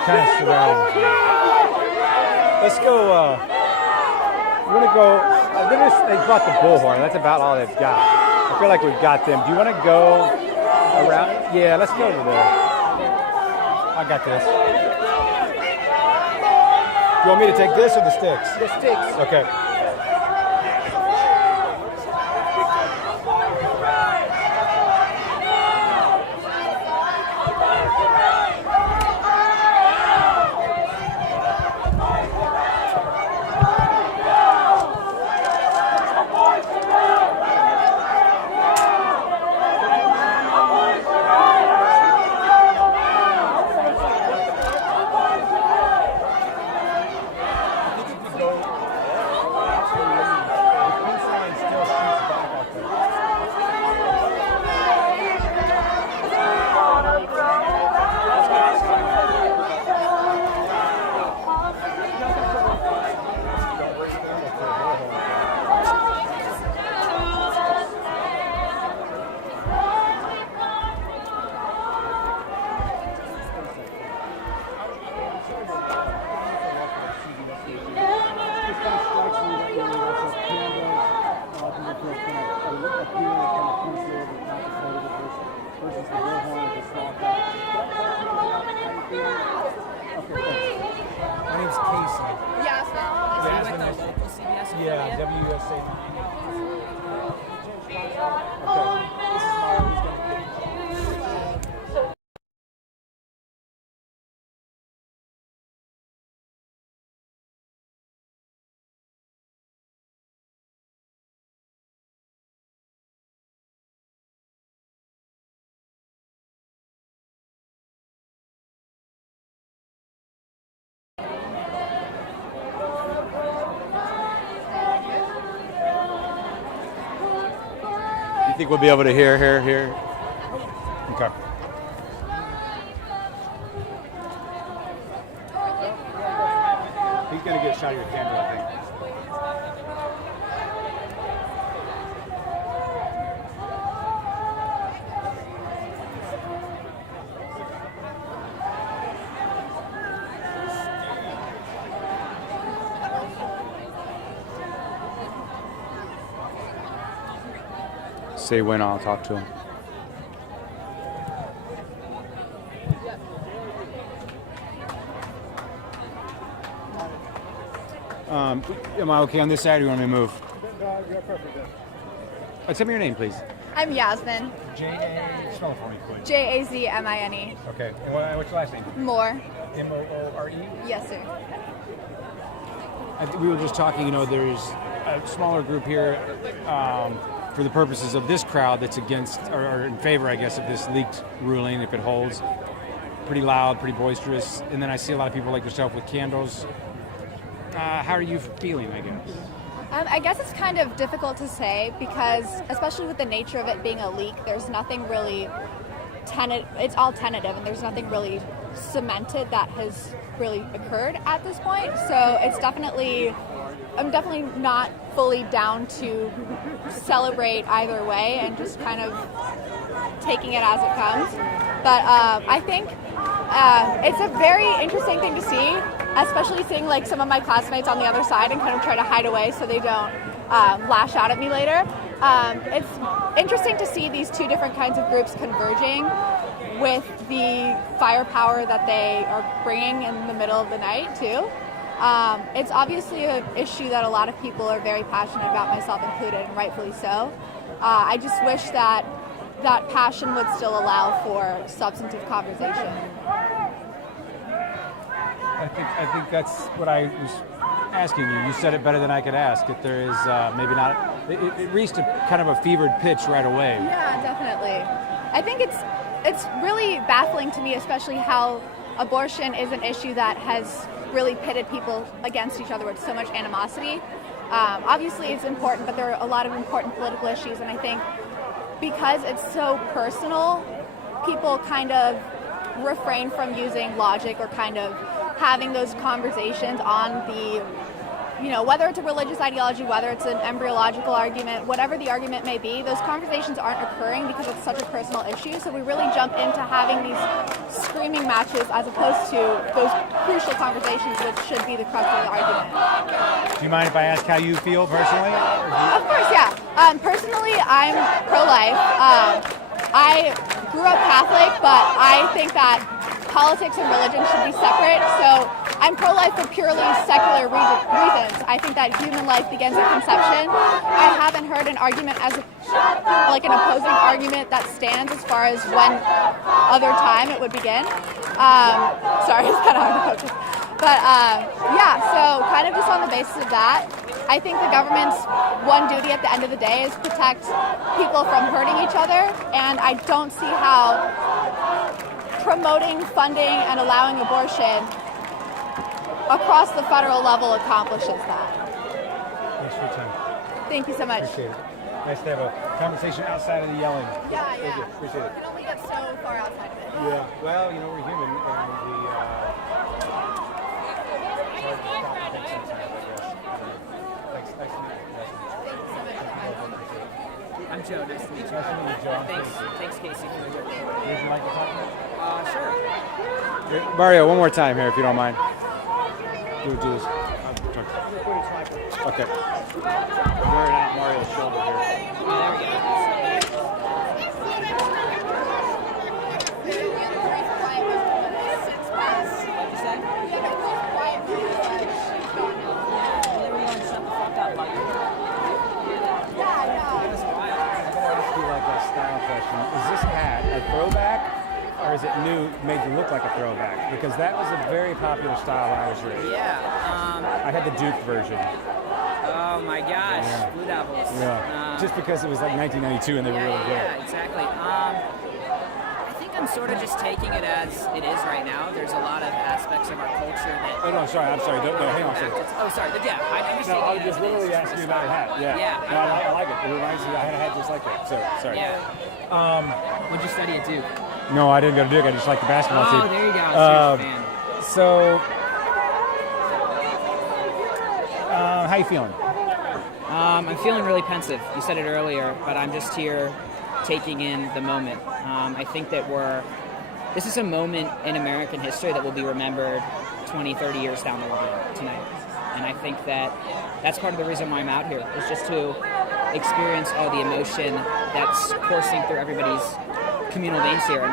kind of surrounding. Let's go. We're gonna go. They brought the bullhorn. That's about all they've got. I feel like we've got them. Do you want to go around? Yeah, let's go over there. I got this. You want me to take this or the sticks? The sticks. Okay. My name's Casey. Yeah, WUSA 9. You think we'll be able to hear? Okay. He's gonna get a shot of your camera, I think. Say when, I'll talk to him. Am I okay on this side, or you want me to move? You're perfect. Tell me your name, please. I'm Yasmin. Spell it for me, please. Jazmine. Okay. And what's your last name? Moore. Moore? Yes, sir. We were just talking, there's a smaller group here for the purposes of this crowd that's against, or in favor, I guess, of this leaked ruling, if it holds. Pretty loud, pretty boisterous. And then I see a lot of people like yourself with candles. How are you feeling, I guess? I guess it's kind of difficult to say because, especially with the nature of it being a leak, there's nothing really it's all tentative, and there's nothing really cemented that has really occurred at this point. So I'm definitely not fully down to celebrate either way and just kind of taking it as it comes. But I think it's a very interesting thing to see, especially seeing like some of my classmates on the other side and kind of try to hide away so they don't lash out at me later. It's interesting to see these two different kinds of groups converging with the firepower that they are bringing in the middle of the night too. It's obviously an issue that a lot of people are very passionate about, myself included, and rightfully so. I just wish that passion would still allow for substantive conversation. I think that's what I was asking you. You said it better than I could ask. That there is maybe not. It reached a kind of a fevered pitch right away. Yeah, definitely. I think it's really baffling to me, especially how abortion is an issue that has really pitted people against each other with so much animosity. Obviously, it's important, but there are a lot of important political issues, and I think because it's so personal, people kind of refrain from using logic or kind of having those conversations on the whether it's a religious ideology, whether it's an embryological argument, whatever the argument may be, those conversations aren't occurring because it's such a personal issue. So we really jump into having these screaming matches as opposed to those crucial conversations, which should be the crux of the argument. Do you mind if I ask how you feel personally? Of course, yeah. Personally, I'm pro-life. I grew up Catholic, but I think that politics and religion should be separate. So I'm pro-life for purely secular reasons. I think that human life begins at conception. I haven't heard an argument like an opposing argument that stands as far as when other time it would begin. Sorry, is that hard to focus? But yeah, so kind of just on the basis of that, I think the government's one duty at the end of the day is protect people from hurting each other, and I don't see how promoting, funding, and allowing abortion across the federal level accomplishes that. Thanks for your time. Thank you so much. Appreciate it. Nice to have a conversation outside of the yelling. Yeah. Thank you. Appreciate it. We can only get so far outside of it. Yeah. Well, we're human, and it's hard to stop and think sometimes, I guess. Thanks. Nice to meet you. I'm Joe. Nice to meet you. Nice to meet you, Joe. Thanks, Casey, for your Would you like to talk about? Sure. Mario, one more time here, if you don't mind. Do this. Okay. I'm wearing out Mario's shoulder here. There we go. Is this hat a throwback, or is it new, made to look like a throwback? Because that was a very popular style when I was raised. Yeah. I had the Duke version. Oh my gosh, Yeah. Blue Devils. Yeah. Just because it was like 1992 and they were really good. Yeah, exactly. I think I'm sort of just taking it as it is right now. There's a lot of aspects of our culture that. Oh no, I'm sorry. No, hang on a second. Oh, sorry. Yeah, I'm just No, taking I it was just as it literally is. asking you about a hat. Yeah. Yeah. No, I like it. It reminds me. I had a hat just like that. So sorry. Yeah. What'd you study at Duke? No, I didn't go to Duke. I just like the basketball team. Oh, there you go. Serious fan. So, how you feeling? I'm feeling really pensive. You said it earlier, but I'm just here taking in the moment. I think that this is a moment in American history that will be remembered 20, 30 years down the line tonight. And I think that's part of the reason why I'm out here, is just to experience all the emotion that's coursing through everybody's communal veins here. And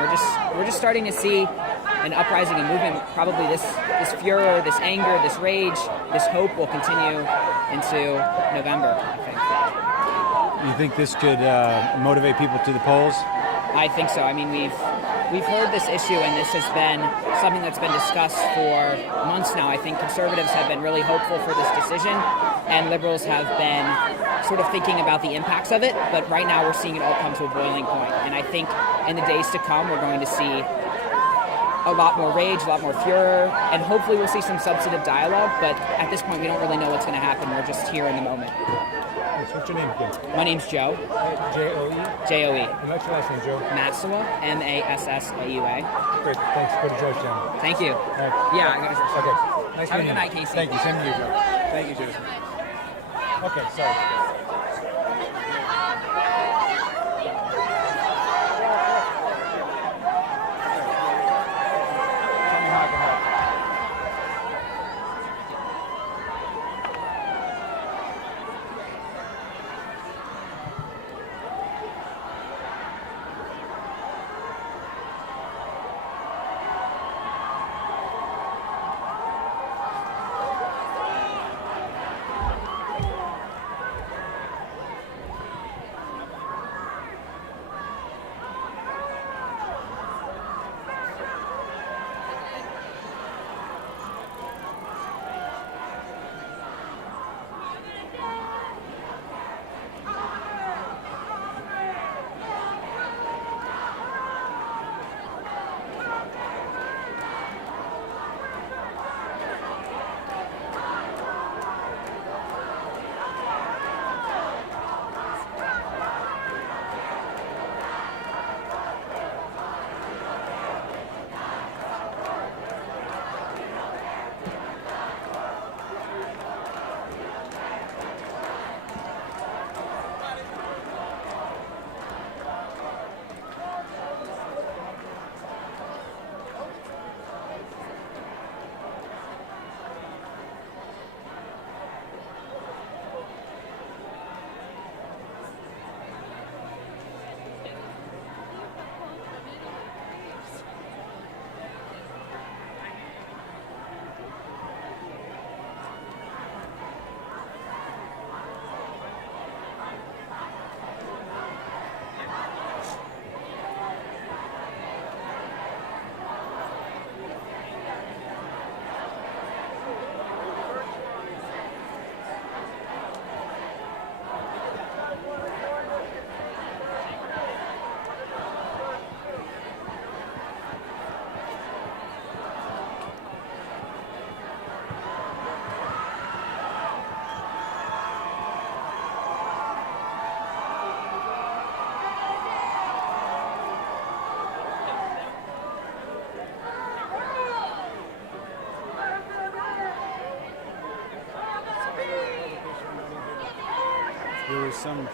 we're just starting to see an uprising and movement. Probably this furor, this anger, this rage, this hope will continue into November, I think. You think this could motivate people to the polls? I think so. I mean, we've heard this issue, and this has been something that's been discussed for months now. I think conservatives have been really hopeful for this decision, and liberals have been sort of thinking about the impacts of it. But right now, we're seeing it all come to a boiling point. And I think in the days to come, we're going to see a lot more rage, a lot more furor, and hopefully we'll see some substantive dialogue. But at this point, we don't really know what's going to happen. We're just here in the moment. What's your name again? My name's Joe. J-O-E? J-O-E. And what's your last name, Joe? Massawa, M-A-S-S-A-U-A. Great, thanks. Go to Georgetown. Thank you. Right. Yeah, I got to Okay. Nice Have a meeting good you. night, Casey. Thank you. Same to you, Joe. Thank you, Joseph. Okay, sorry. Tell me how I can help. there's some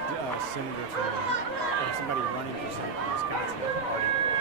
senator from or somebody running for Senate in Wisconsin party